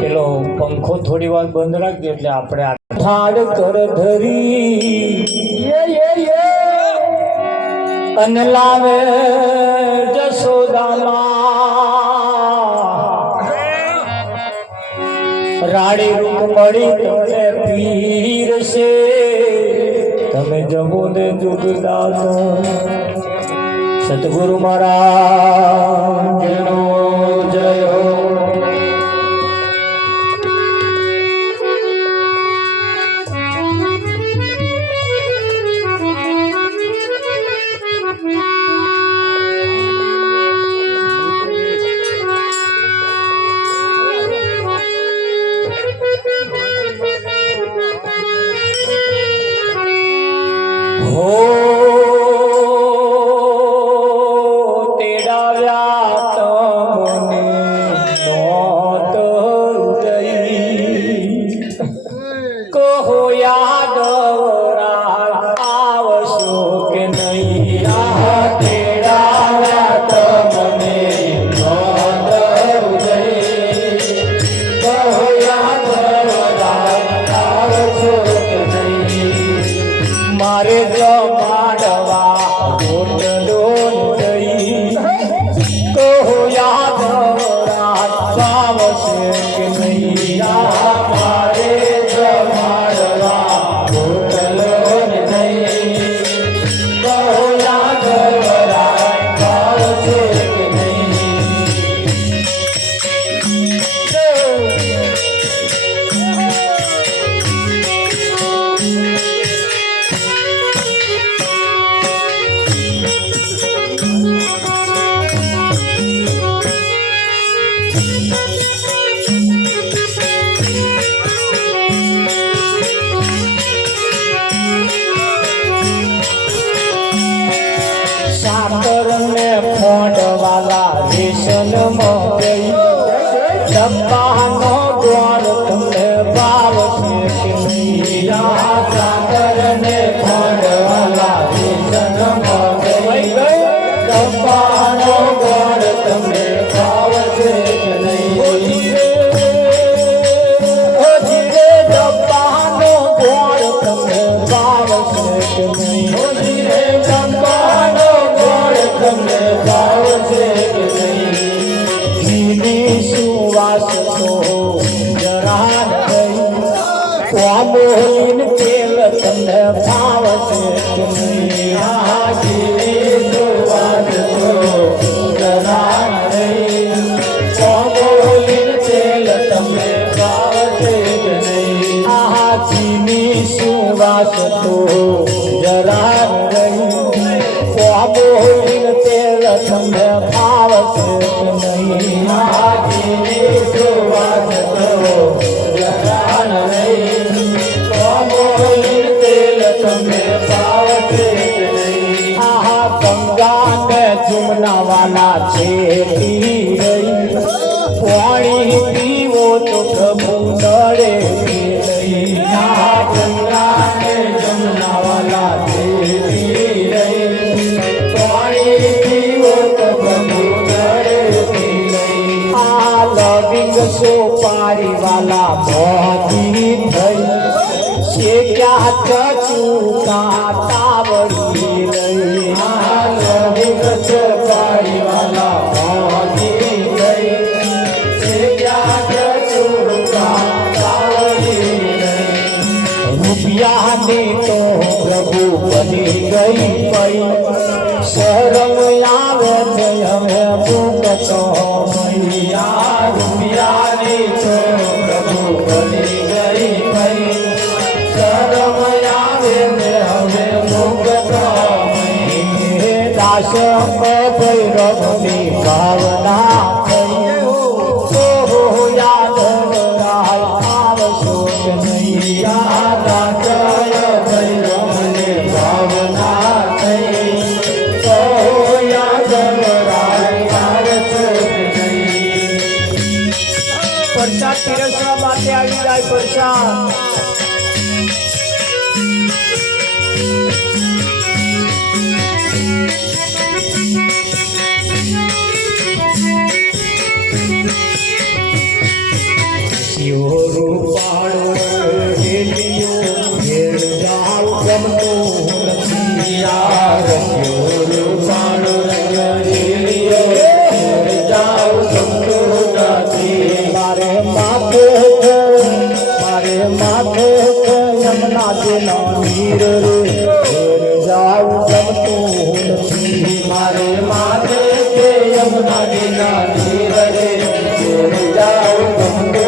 પેલો પંખો થોડી વાર બંધ રાખજો એટલે આપણે ઠાડ કર ધરી અને લાવે જશોદામાં રાડી રૂકમણી તમને પીર છે તમે જમો ને જુગદાસ સતગુરુ મહારાજ નો જય હો। સુવાસ તો જરા નહીં કોમોલીન તેલ તમને ભાવશે નહીં આ ઘીની સુવાસ તો જરા નહીં કોમોલીન તેલ તમને ભાવશે નહીં આ ઘીની સુવાસ તો જરા નહીં કોમોલીન તેલ તમને ભાવશે નહીં આ ઘીની સુવાસ તો જરા નહીં કોમોલીન તેલ તમને ભાવશે નહીં આ ગંગા ને જમના વાલા છે રહી પાણી પીવો તો પ્રભુ નડે નહીં આ ગંગા ને જમના વાલા છે રહી પાણી પીવો તો પ્રભુ નડે નહીં આ લવિંગ સોપારી વાલા મોતી થઈ છે ક્યાં ચૂકા તાવડી નહીં આ લવિંગ સોપારી વાલા મોતી થઈ છે ક્યાં ચૂકા તાવડી નહીં રૂપિયાની તો પ્રભુ બની ગઈ પઈ શરમ આવે છે હવે ભૂખતો મૈયા રૂપિયાની તો પ્રભુ બની ગઈ પઈ શરમ આવે છે હવે ભૂખતો મૈયા દાસ ભૈરવની ભાવના થઈ ઓહો યાદ રાય આવશો કે નહીં દાસ ભૈરવની ભાવના થઈ પ્રસાદ પીરસવા માટે આવી જાય પ્રસાદ શિવો રૂપાળો રેલિયો ઘેર જાવ ગમતો નથી યાર શિવો રૂપાળો રેલિયો ઘેર જાવ ગમતો નથી મારે માથે યમુના જેનો નીર રે ઘેર જાવ ગમતો નથી મારે માથે યમુના જેના નીર રે ઘેર જાવ ગમતો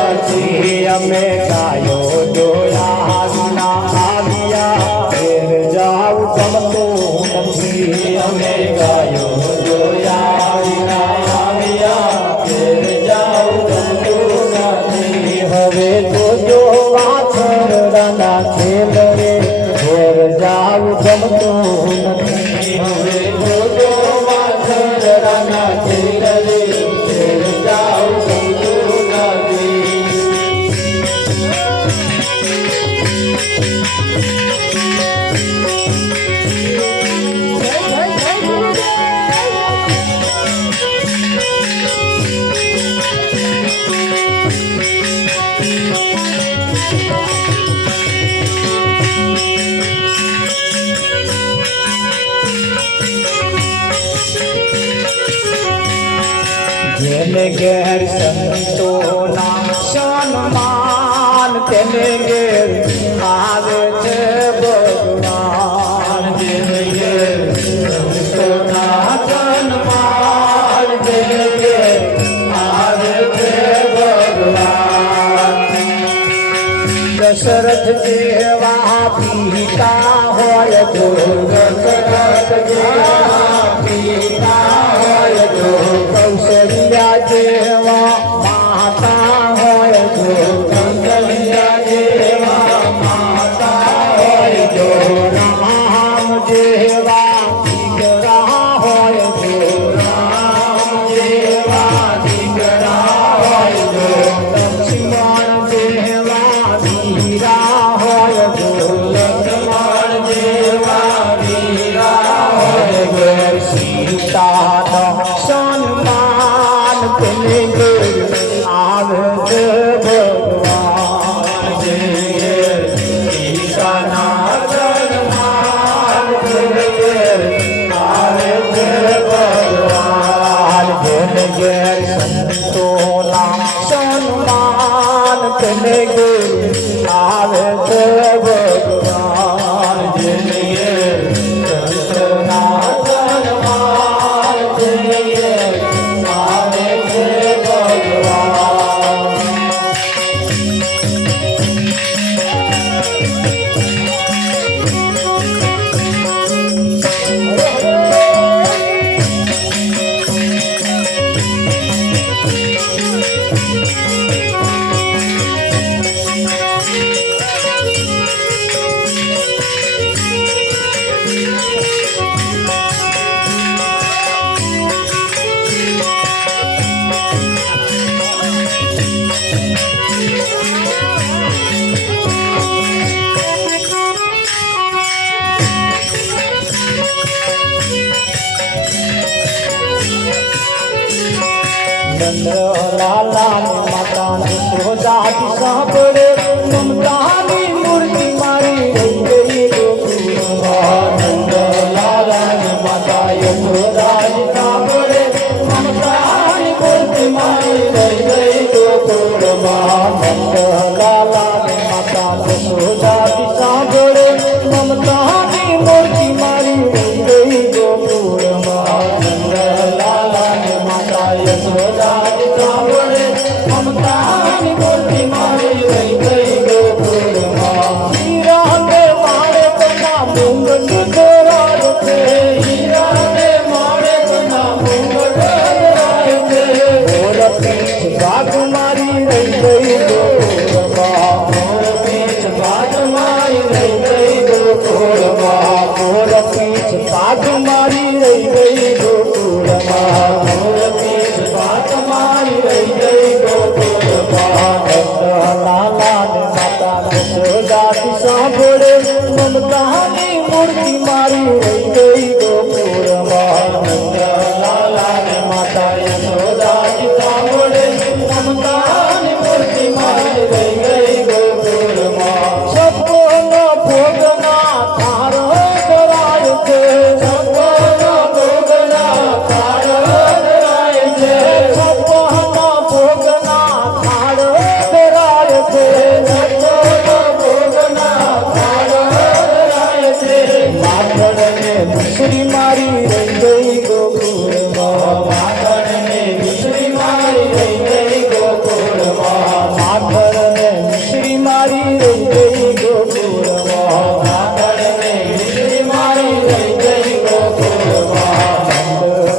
નથી અમે ગાયો જોયા વિના આવ્યા ઘેર જાવ ગમતો નથી અમે ગાયો જોયા વિના આવ્યા ઘેર જાવ ગમતો નથી હવે જોજો વાછરડાના ખેલ રે ઘેર જાવ ગમતો નથી હવે જોજો વાછરડાના ખેલ રે ઘેર જાવ ગમતો નથી જેને ઘેર સંતોના સન્માન તેને ઘેર આવે છે ભગવાન જેને ઘેર સંતોના સન્માન તેને ઘેર આવે છે ભગવાન દશરથ જેવા પિતા હોય તો દશરથ જેવા પિતા હોય તો કૌશલ્યા જેવા માતા હોય તો કૌશલ્યા જેવા માતા હોય તો રામ જેવા દીકરા હોય તો રામ જેવા દીકરા હોય તો લક્ષ્મણ જેવા વીરા હોય તો લક્ષ્મણ જેવા વીરા હોય તો સીતાનો સન્માન તેને ઘેર આવે છે ભગવાન સીતાના સન્માન તેને ઘેર આવે છે ભગવાન ઘેર સંતોના સન્માન તને આવે છે ભગવાન જઈએ સંતોના સન્માન જઈએ આવે છે ભગવાન લાલાની માતાની સોજાતી સાંભળે મમતાની મૂર્તિ મારી રહી ગઈ ગોકુળમાં નંદ લાલાની માતાએ સોજાતી સાંભળે મમતાની મૂર્તિ મારી રહી ગઈ ગોકુળમાં નંદ લાલાની માતાની સોજાતી સાંભળે મમતાની મૂર્તિ મારી રહી ગઈ ગોકુળમાં નંદ લાલાની માતાએ સોજાતી સાંભળે મમતાની મૂર્તિ મારી રહી ગઈ ગોકુળમાં હીરાને મારે કના મુંગટ ધરાય છે હીરાને મારે કના મુંગટ ધરાય છે મોર પીછ ભાગ મારી રહી ગઈ ગોકુળમાં મોર પીછ ભાગ મારી રહી ગઈ ગોકુળમાં મોર પીછ ભાગ મારી રહી ગઈ ગોકુળમાં મોર પીછ ભાગ મારી રહી ગઈ ગોકુળમાં લાલાને માતાને સોજાતી સાંભળે મમતાની મૂર્તિ મારી રહી ગઈ ગોકુળમાં લાલાને માતાએ સોજાતી સાંભળે મમતાની મૂર્તિ મારી રહી ગઈ ગોકુળમાં સપોના ભોગના થાર ધરાય છે સપોના ભોગના થાર ધરાય છે સપોના ભોગના થાર ધરાય છે સપોના ભોગના થાર ધરાય છે માખણને મિશ્રી મારી રહી ગઈ ગોકુળમાં માખણને મિશ્રી મારી રહી ગઈ ગોકુળમાં માખણને મિશ્રી મારી રહી ગઈ ગોકુળમાં માખણને મિશ્રી મારી રહી ગઈ ગોકુળમાં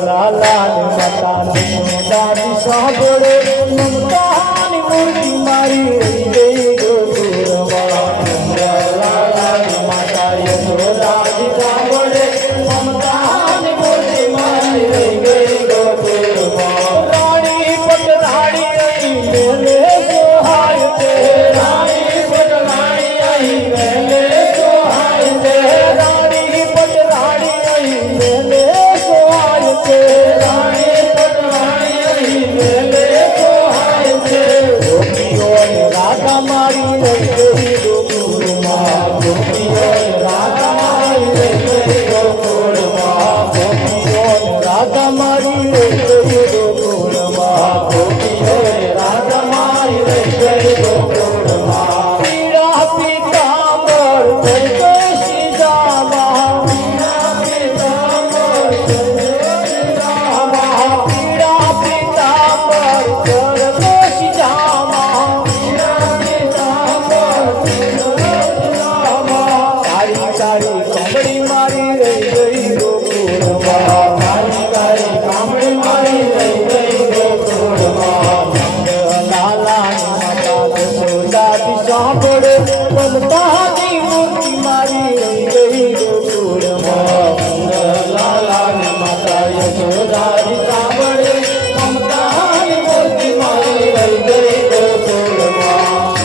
લાલાની માતાની સોજાતી સાંભળે મમતાની મૂર્તિ મારી રહી ગઈ ગોકુળમાં લાલાની માતાએ સોજાતી સાંભળે મમતાની મૂર્તિ મારી રહી ગઈ ગોકુળમાં રાણી પટરાણી અહીં મેલે સોહાય છે રાણી પટરાણી અહીં મેલે સોહાય છે રાણી પટરાણી અહીં મેલે સોહાય છે રાણી પટરાણી અહીં મેલે સોહાય છે ગોપીઓને રાધા મારી રહી ગઈ ગોકુળમાં ગોપીઓને રાધા મારી રહી ગઈ ગોકુળમાં ગોપીઓને રાધા મારી રહી ગઈ ગોકુળમાં ગોપીઓને રાધા મારી રહી ગઈ ગોકુળમાં પીળા પીતાંબર થઈ ગઈ સીતામાં પીળા પીતાંબર થઈ ગઈ સીતામાં પીળા પીતાંબર થઈ ગઈ સીતામાં પીળા પીતાંબર થઈ ગઈ સીતામાં તારી તારી કમળી મારી રહી ગઈ ગોકુળમાં તારી તારી કામળી મારી રહી ગઈ ગોકુળમાં લાલાની માતાને સોજાતી સાંભળે મમતાની મૂર્તિ મારી રહી ગઈ ગોકુળમાં લાલાની માતાએ સોજાતી સાંભળે મમતાની મૂર્તિ મારી રહી ગઈ ગોકુળમાં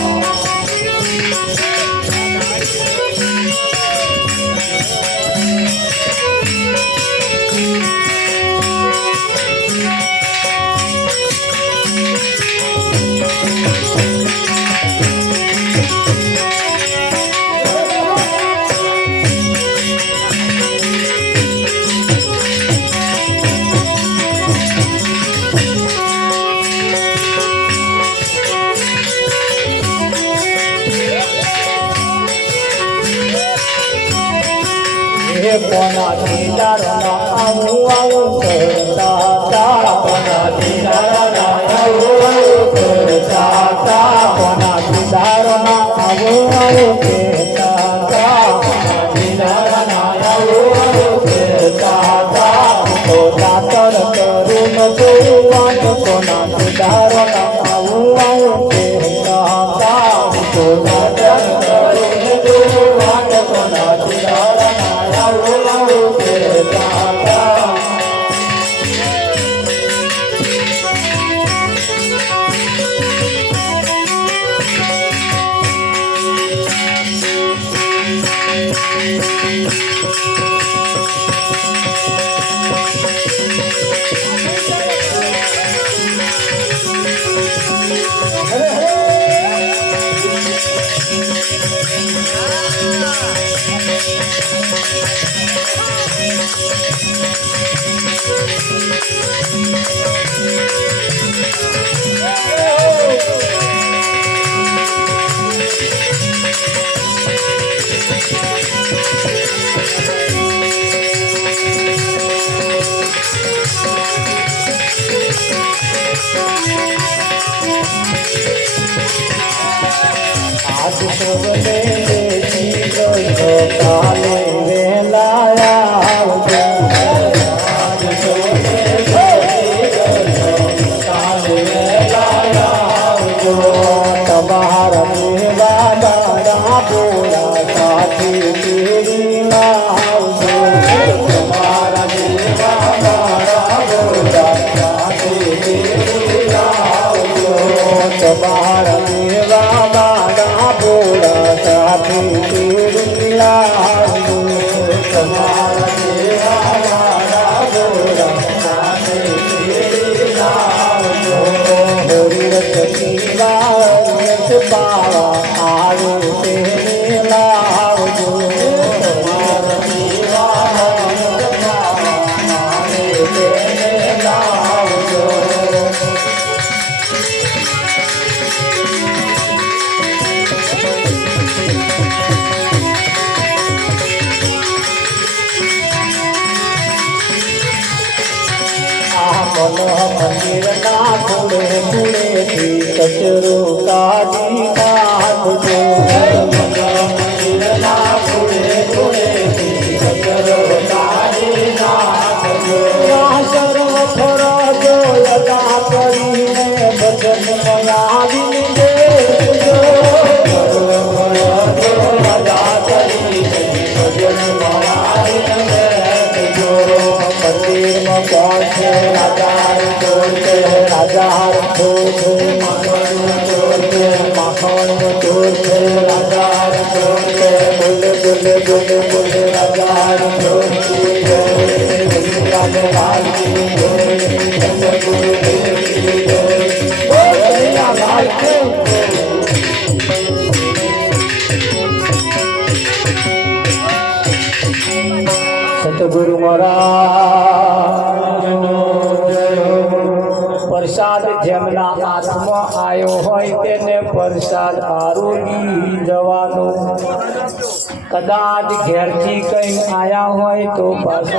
કોના દીદારના આવું આવું કરતા તા કોના દીદારના આવું આવું કરતા તા કોના દીદારના આવું આવું કહેતા તા કોના દીદારના આવું આવું કહેતા તા તો દાતર કરું જોવાન કોના દીદારના આવું આવું કહેતા તા તો દાતર કરું જોવાન કોના દીદારના આવું આવું કહેતા તા આજ સવલે જીવનો કાલે વેલા આવજો આજ સવલે જીવનો કાલે વેલા આવજો તમારા દેવા દાડા બોલા સાથી પીડી લાવજો તમારા દેવા દાડા બોલા સાથી પીડી લાવજો તમારા દેવા દાડા બોલા સાથી પીડી લાવજો તમારા દેવા દાડા બોલા સાથી પીડી લાવજો હરિરત પીવારત પાવા આવે તે લાવજો તમારા દેવા દાડા પાવા આવે તે લાવજો મંદિરના ખૂણે ખૂણેથી કચરો કાઢી નાખજો મંદિરના ખૂણે ખૂણેથી કચરો કાઢી નાખજો સર્વ ફરજો અદા કરીને ભજન મનાવીને દેજો સર્વ ફરજો અદા કરીને ભજન મનાવીને દેજો મંદિરમાં પહોંચે રાજાર ચોરતે રાજાર ચોરતે માખણ ચોરતે રાજાર ચોરતે બોલે બોલે બોલે બોલે રાજાર ચોરતે રાજા લાલજી બોલે ગુરુ દેવજી બોલે લાલજી સતગુરુ મહારાજનો જય હો પ્રસાદ જેમના હાથમાં આવ્યો હોય તેને પ્રસાદ આરોગી જવાનો કદાચ ઘેરથી કંઈ આયા હોય તો પાછા